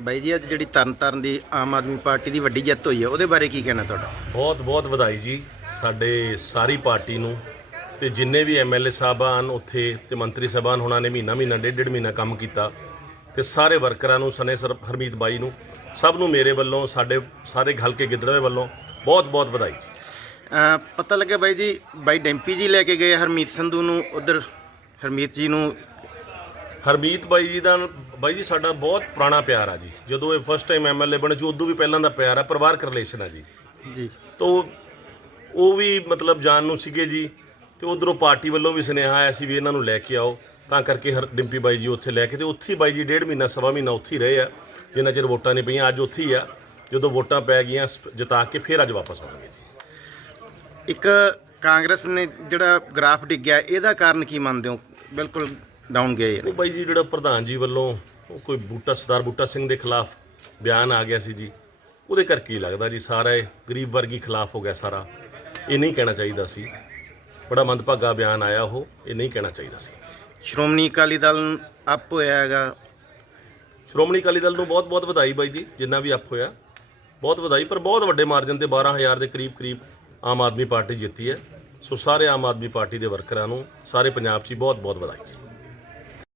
ਬਾਈ ਜੀ ਅੱਜ ਜਿਹੜੀ ਤਰਨਤਾਰਨ ਦੀ ਆਮ ਆਦਮੀ ਪਾਰਟੀ ਦੀ ਵੱਡੀ ਜਿੱਤ ਹੋਈ ਹੈ ਉਹਦੇ ਬਾਰੇ ਕੀ ਕਹਿਣਾ ਤੁਹਾਡਾ? ਬਹੁਤ ਬਹੁਤ ਵਧਾਈ ਜੀ ਸਾਡੇ ਸਾਰੀ ਪਾਰਟੀ ਨੂੰ ਤੇ ਜਿੰਨੇ ਵੀ ਐਮਐਲਏ ਸਾਹਿਬਾਨ ਉੱਥੇ ਤੇ ਮੰਤਰੀ ਸਾਹਿਬਾਨ ਹੋਣਾ ਨੇ ਮਹੀਨਾ ਮਹੀਨਾ ਡੇਢ ਡੇਢ ਮਹੀਨਾ ਕੰਮ ਕੀਤਾ ਤੇ ਸਾਰੇ ਵਰਕਰਾਂ ਨੂੰ ਸਨੇ ਸਰ ਹਰਮੀਤ ਬਾਈ ਨੂੰ ਸਭ ਨੂੰ ਮੇਰੇ ਵੱਲੋਂ ਸਾਡੇ ਸਾਰੇ ਹਲਕੇ ਗਿੱਦੜਵੇ ਵੱਲੋਂ ਬਹੁਤ ਬਹੁਤ ਵਧਾਈ ਜੀ। ਪਤਾ ਲੱਗਿਆ ਬਾਈ ਜੀ ਬਾਈ ਡੈਂਪੀ ਜੀ ਲੈ ਕੇ ਗਏ ਹਰਮੀਤ ਸੰਧੂ ਨੂੰ ਉਧਰ ਹਰਮੀਤ ਜੀ ਨੂੰ। ਹਰਮੀਤ ਬਾਈ ਜੀ ਦਾ ਬਾਈ ਜੀ ਸਾਡਾ ਬਹੁਤ ਪੁਰਾਣਾ ਪਿਆਰ ਆ ਜੀ। ਜਦੋਂ ਇਹ ਫਸਟ ਟਾਈਮ ਐਮਐਲਏ ਬਣੇ ਸੀ ਉਦੋਂ ਵੀ ਪਹਿਲਾਂ ਦਾ ਪਿਆਰ ਆ ਪਰਿਵਾਰਕ ਰਿਲੇਸ਼ਨ ਆ ਜੀ। ਜੀ। ਤੋ ਉਹ ਵੀ ਮਤਲਬ ਜਾਣ ਨੂੰ ਸੀਗੇ ਜੀ ਤੇ ਉਧਰੋਂ ਪਾਰਟੀ ਵੱਲੋਂ ਵੀ ਸੁਨੇਹਾ ਆਇਆ ਸੀ ਵੀ ਇਹਨਾਂ ਨੂੰ ਲੈ ਕੇ ਆਓ। ਤਾਂ ਕਰਕੇ ਹਰ ਡਿੰਪੀ ਬਾਈ ਜੀ ਉੱਥੇ ਲੈ ਕੇ ਤੇ ਉੱਥੇ ਹੀ ਬਾਈ ਜੀ ਡੇਢ ਮਹੀਨਾ ਸਵਾ ਮਹੀਨਾ ਉੱਥੇ ਹੀ ਰਹੇ ਆ। ਜਿੰਨਾ ਚਿਰ ਵੋਟਾਂ ਨਹੀਂ ਪਈਆਂ ਅੱਜ ਉੱਥੇ ਹੀ ਆ। ਜਦੋਂ ਵੋਟਾਂ ਪੈ ਗਈਆਂ ਜਿਤਾ ਕੇ ਫਿਰ ਅੱਜ ਵਾਪਸ ਆਉਣਗੇ ਜੀ। ਇੱਕ ਕਾਂਗਰਸ ਨੇ ਜਿਹੜਾ ਗ੍ਰਾਫ ਡਿੱਗਿਆ ਇਹਦਾ ਕਾਰਨ ਕੀ ਮੰਨਦੇ ਹੋ? ਬਿਲਕੁਲ ਡਾਊਨ ਗਏ ਨੇ। ਉਹ ਬਾਈ ਜੀ ਜਿਹੜਾ ਪ੍ਰਧਾਨ ਜੀ ਵੱਲੋਂ ਉਹ ਕੋਈ ਬੂਟਾ ਸਰਦਾਰ ਬੂਟਾ ਸਿੰਘ ਦੇ ਖਿਲਾਫ ਬਿਆਨ ਆ ਗਿਆ ਸੀ ਜੀ ਉਹਦੇ ਕਰਕੇ ਹੀ ਲੱਗਦਾ ਜੀ? ਸਾਰਾ ਇਹ ਗਰੀਬ ਵਰਗੀ ਖਿਲਾਫ ਹੋ ਗਿਆ ਸਾਰਾ। ਇਹ ਨਹੀਂ ਕਹਿਣਾ ਚਾਹੀਦਾ ਸੀ। ਬੜਾ ਮੰਦਭਾਗਾ ਬਿਆਨ ਆਇਆ ਉਹ ਇਹ ਨਹੀਂ ਕਹਿਣਾ ਚਾਹੀਦਾ ਸੀ। ਸ਼੍ਰੋਮਣੀ ਅਕਾਲੀ ਦਲ ਅਪ ਹੋਇਆ ਹੈਗਾ। ਸ਼੍ਰੋਮਣੀ ਅਕਾਲੀ ਦਲ ਨੂੰ ਬਹੁਤ-ਬਹੁਤ ਵਧਾਈ ਬਾਈ ਜੀ ਜਿੰਨਾ ਵੀ ਅੱਪ ਹੋਇਆ। ਬਹੁਤ ਵਧਾਈ ਪਰ ਬਹੁਤ ਵੱਡੇ ਮਾਰਜਨ ਤੇ 12000 ਦੇ ਕਰੀਬ ਕਰੀਬ ਆਮ ਆਦਮੀ ਪਾਰਟੀ ਜਿੱਤੀ ਹੈ। ਸੋ ਸਾਰੇ ਆਮ ਆਦਮੀ ਪਾਰਟੀ ਦੇ ਵਰਕਰਾਂ ਨੂੰ ਸਾਰੇ ਪੰਜਾਬ 'ਚ ਬਹੁਤ-ਬਹੁਤ ਵਧਾਈ ਜੀ।